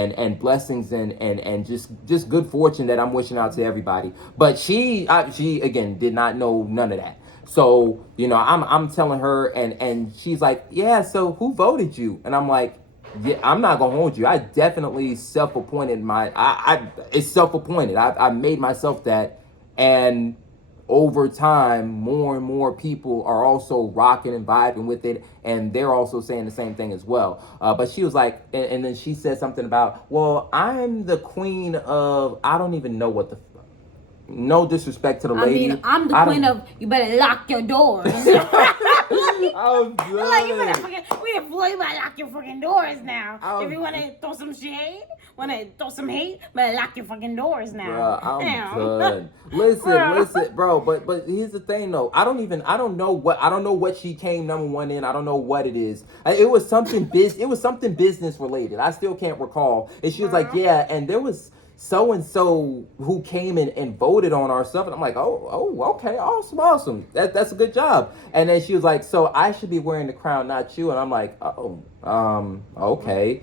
and blessings and just good fortune that I'm wishing out to everybody. But she again did not know none of that. So I'm telling her, and she's like, yeah. So who voted you? And I'm like, yeah, I'm not gonna hold you. I definitely self-appointed I it's self-appointed. I made myself that, and over time, more and more people are also rocking and vibing with it, and they're also saying the same thing as well. But she was like, and then she said something about, well, I'm the queen of, I don't even know what the, no disrespect to the I lady. mean, I'm the I queen don't. of, you better lock your doors. I'm Like, you better done. fucking, we employ, you better lock your fucking doors now. If you I'm want to throw some shade, better lock your fucking doors now. Bruh, I'm Damn. done. Listen, Bro. listen, bro. But here's the thing, though. I don't know what she came number one in. I don't know what it is. It was something it was something business related. I still can't recall. And she was like, Bro. yeah, and there was so and so who came and voted on our stuff, and I'm like, okay, awesome. That's a good job. And then she was like, so I should be wearing the crown, not you. And I'm like, okay.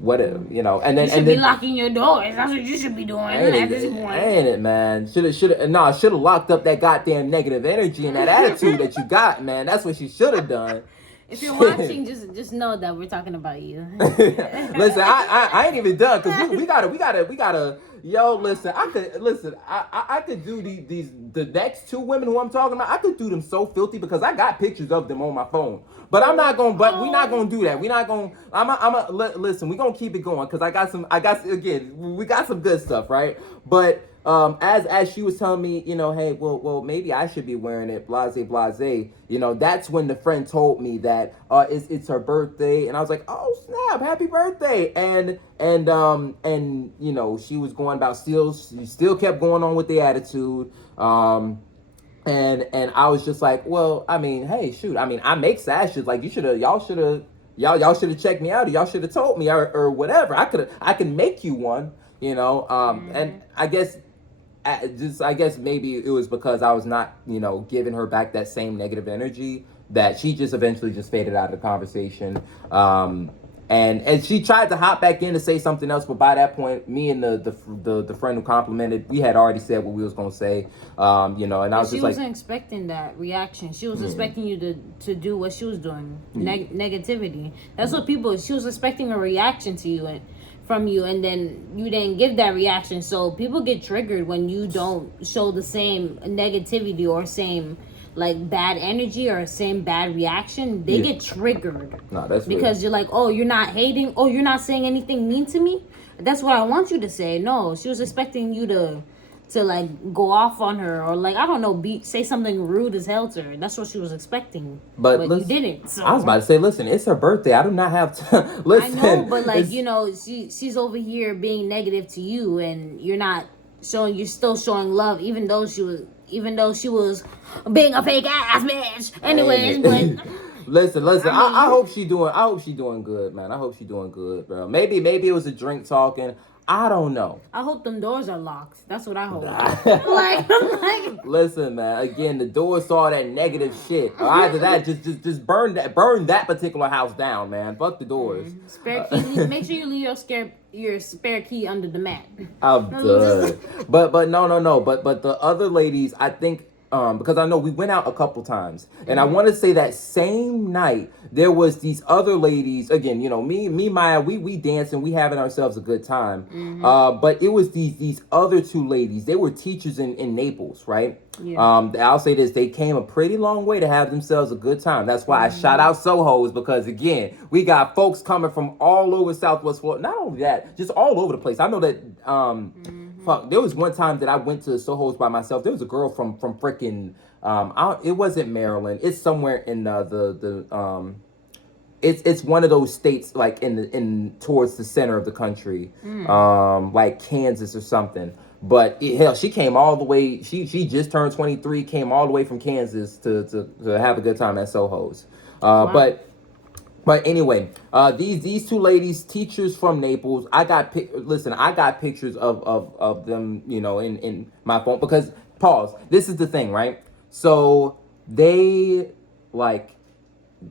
What and You then should be locking your doors. That's what you should be doing at this point. ain't it, man? Should have locked up that goddamn negative energy and that attitude that you got, man. That's what she should have done. If you're Shit. watching, just know that we're talking about you. Listen, I ain't even done because we gotta. Yo, listen, I could do these the next two women who I'm talking about. I could do them so filthy because I got pictures of them on my phone. But I'm not gonna. But we're not gonna do that. We're not gonna. Listen. We're gonna keep it going because again. We got some good stuff, right? But as she was telling me, hey, well, maybe I should be wearing it, blase, blase. That's when the friend told me that it's her birthday, and I was like, oh snap, happy birthday, and she was going about she still kept going on with the attitude, and I was just like, well, I mean, hey, shoot, I mean, I make sashes, like y'all should have checked me out, or y'all should have told me, or whatever. I can make you one, and I guess maybe it was because I was not, giving her back that same negative energy that she just eventually just faded out of the conversation. And she tried to hop back in to say something else, but by that point, me and the friend who complimented, we had already said what we was gonna say, and I was She just like, wasn't expecting that reaction. She was expecting you to do what she was doing. Negativity. That's what people. She was expecting a reaction to you and from you, and then you didn't give that reaction. So people get triggered when you don't show the same negativity or same like bad energy or same bad reaction. They get triggered. no, that's because real. you're like, oh, you're not hating. Oh, you're not saying anything mean to me. That's what I want you to say. No, she was expecting you to like go off on her or like I don't know, say something rude as hell to her. That's what she was expecting, but you didn't. So. I was about to say, listen, it's her birthday. I do not have to listen. I know, but like she's over here being negative to you, and you're not showing. You're still showing love, even though she was being a fake ass bitch. Anyways, but. Listen. I hope she doing. I hope she doing good, man. I hope she doing good, bro. Maybe it was a drink talking. I don't know. I hope them doors are locked. That's what I hope. like, listen, man. Again, the doors saw that negative shit. Or either that, just burn that particular house down, man. Fuck the doors. Spare key. Make sure you leave your spare key under the mat. I'm done. But no. But the other ladies, I think. Because I know we went out a couple times, and I want to say that same night there was these other ladies. Again, me, Maya, we dancing, we having ourselves a good time. But it was these other two ladies. They were teachers in Naples, right? Yeah. I'll say this: they came a pretty long way to have themselves a good time. That's why I shout out Soho's, because again, we got folks coming from all over Southwest Florida. Not only that, just all over the place. I know that. Fuck, there was one time that I went to Soho's by myself. There was a girl from freaking it wasn't Maryland. It's somewhere in it's one of those states like in towards the center of the country, like Kansas or something. But hell, she came all the way. She just turned 23, came all the way from Kansas to have a good time at Soho's. Wow. But anyway, these two ladies, teachers from Naples. I got pictures of them, in my phone, because pause. This is the thing, right? So they like,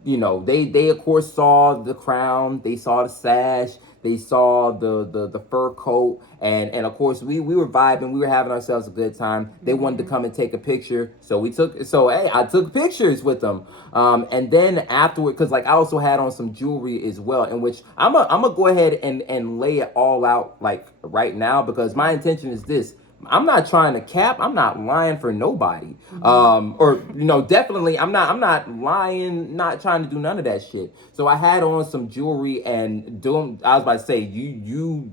they of course saw the crown, they saw the sash, They saw the fur coat, and of course we were vibing. We were having ourselves a good time. They wanted to come and take a picture, so hey, I took pictures with them. And then afterward, because like I also had on some jewelry as well, in which I'm gonna go ahead and lay it all out like right now, because my intention is this. I'm not trying to cap. I'm not lying for nobody. Or definitely I'm not lying, not trying to do none of that shit. So I had on some jewelry, and I was about to say, you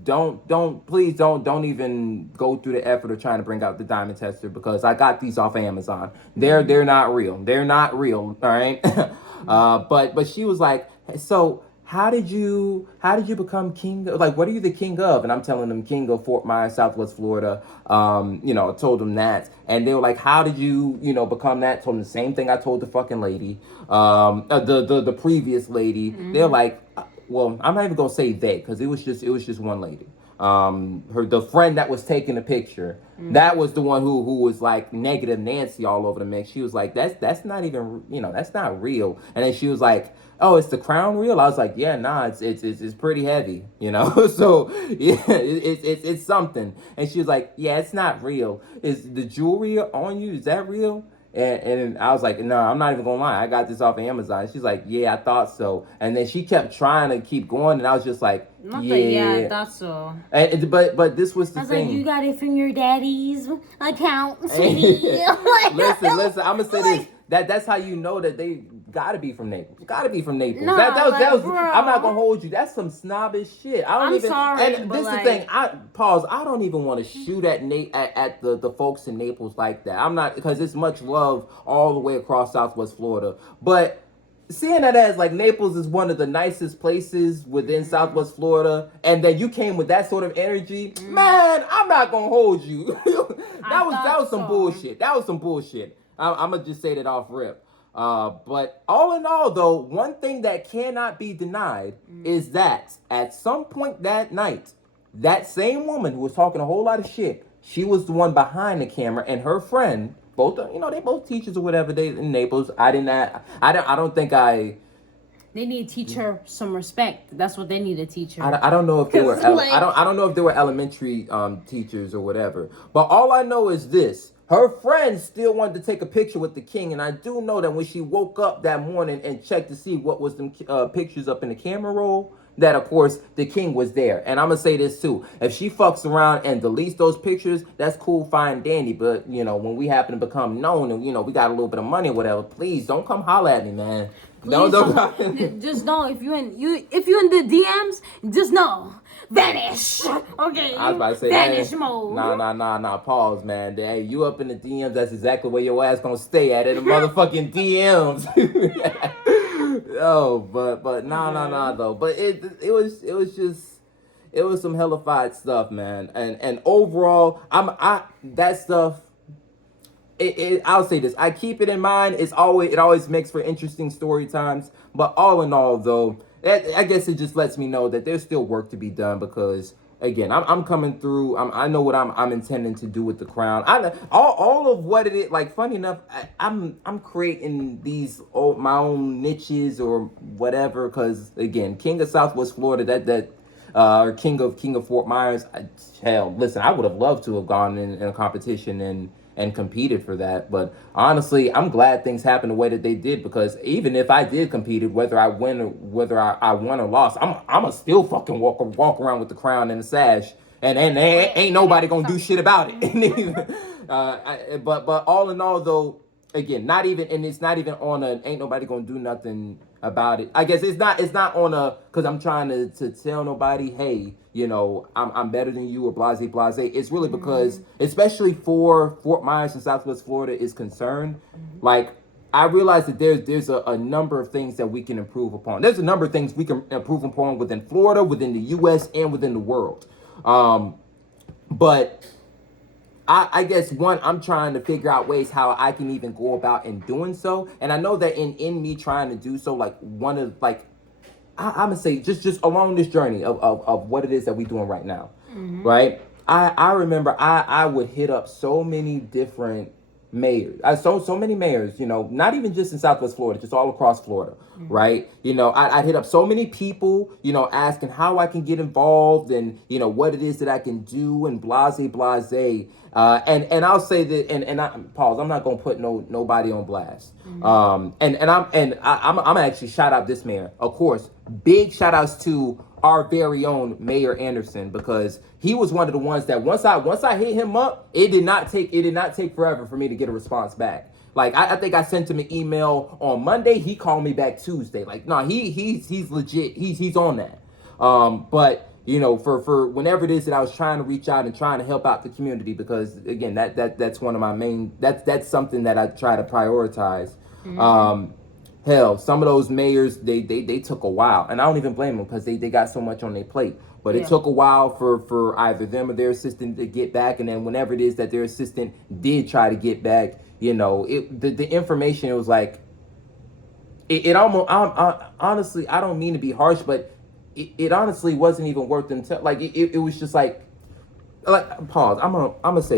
please don't even go through the effort of trying to bring out the diamond tester, because I got these off of Amazon. They're not real. They're not real. All right. But she was like, so how did you become king? Like, what are you the king of? And I'm telling them, king of Fort Myers, Southwest Florida. I told them that, and they were like, how did you, become that? Told them the same thing I told the fucking lady, the previous lady. They're like, well, I'm not even gonna say they, because it was just one lady. The friend that was taking the picture, that was the one who was like negative Nancy all over the mix. She was like, that's not even, that's not real. And then she was like, oh, it's the crown real? I was like, yeah, nah, it's pretty heavy, so yeah, it's something. And she was like, yeah, it's not real. Is the jewelry on you, is that real? And I was like, no, I'm not even gonna lie, I got this off of Amazon. She's like, yeah, I thought so. And then she kept trying to keep going, and I was just like, yeah, I thought so. But this was the I was thing. like, you got it from your daddy's account, sweetie. Listen, I'm gonna say this. That's how you know that they gotta be from Naples. Gotta be from Naples. No, that was bro. I'm not gonna hold you. That's some snobbish shit. I'm sorry, And but this is the thing. I don't even want to shoot at the folks in Naples like that. I'm not, because it's much love all the way across Southwest Florida. But seeing that as like Naples is one of the nicest places within Southwest Florida, and then you came with that sort of energy, man, I'm not gonna hold you. that was some bullshit. That was some bullshit. I'm gonna just say that off rip. But all in all, though, one thing that cannot be denied is that at some point that night, that same woman who was talking a whole lot of shit, she was the one behind the camera, and her friend, both, they both teachers or whatever, they in Naples. I don't think I. They need to teach her some respect. That's what they need to teach her. I don't know if they were like, I don't know if they were elementary teachers or whatever. But all I know is this: her friend still wanted to take a picture with the king, and I do know that when she woke up that morning and checked to see what was them pictures up in the camera roll, that of course the king was there. And I'm gonna say this too: if she fucks around and deletes those pictures, that's cool, fine, dandy. But when we happen to become known and we got a little bit of money or whatever, please don't come holler at me, man. Please don't. Just know if you in the DMs, just know, vanish. Okay. I was about to say, vanish mode. Nah. Pause, man. Hey, you up in the DMs? That's exactly where your ass gonna stay at, in the motherfucking DMs. Oh, but nah though. But it was some hellified stuff, man. And overall, that stuff. I'll say this. I keep it in mind. It always makes for interesting story times. But all in all, though, I guess it just lets me know that there's still work to be done, because again, I'm coming through. I know what I'm intending to do with the crown. All of what it is. Like, funny enough, I'm creating my own niches or whatever. Because again, King of Southwest Florida, or King of Fort Myers. Hell, listen, I would have loved to have gone in a competition and competed for that. But honestly, I'm glad things happened the way that they did, because even if I did compete, whether I win or whether I won or lost, I'ma still fucking walk around with the crown and the sash, and ain't nobody gonna do shit about it. But all in all, though, again, it's not even on ain't nobody gonna do nothing about it. I guess it's not on because I'm trying to tell nobody, hey, I'm better than you, or blase. It's really because, especially for Fort Myers and Southwest Florida is concerned, like, I realize that there's a number of things that we can improve upon. There's a number of things we can improve upon within Florida, within the U.S., and within the world. But I guess, one, I'm trying to figure out ways how I can even go about in doing so. And I know that in me trying to do so, like, one of, like, I'm gonna say just along this journey of what it is that we're doing right now, right? I remember I would hit up so many different mayors. So many mayors, not even just in Southwest Florida, just all across Florida, right? I hit up so many people, asking how I can get involved and what it is that I can do and blase. And I'll say that, and I pause. I'm not gonna put nobody on blast. I'm actually shout out this mayor, of course. Big shout outs to our very own Mayor Anderson, because he was one of the ones that once I hit him up, it did not take forever for me to get a response back. Like I think I sent him an email on Monday. He called me back Tuesday. Like no, he's legit. He's on that. But for whenever it is that I was trying to reach out and trying to help out the community, because again that's one of my main, that's something that I try to prioritize. Hell, some of those mayors, they took a while, and I don't even blame them, because they got so much on their plate. But it took a while for either them or their assistant to get back, and then whenever it is that their assistant did try to get back, the information, it was like it almost, honestly, I don't mean to be harsh, but it honestly wasn't even worth them. Like it was just like pause. I'm gonna say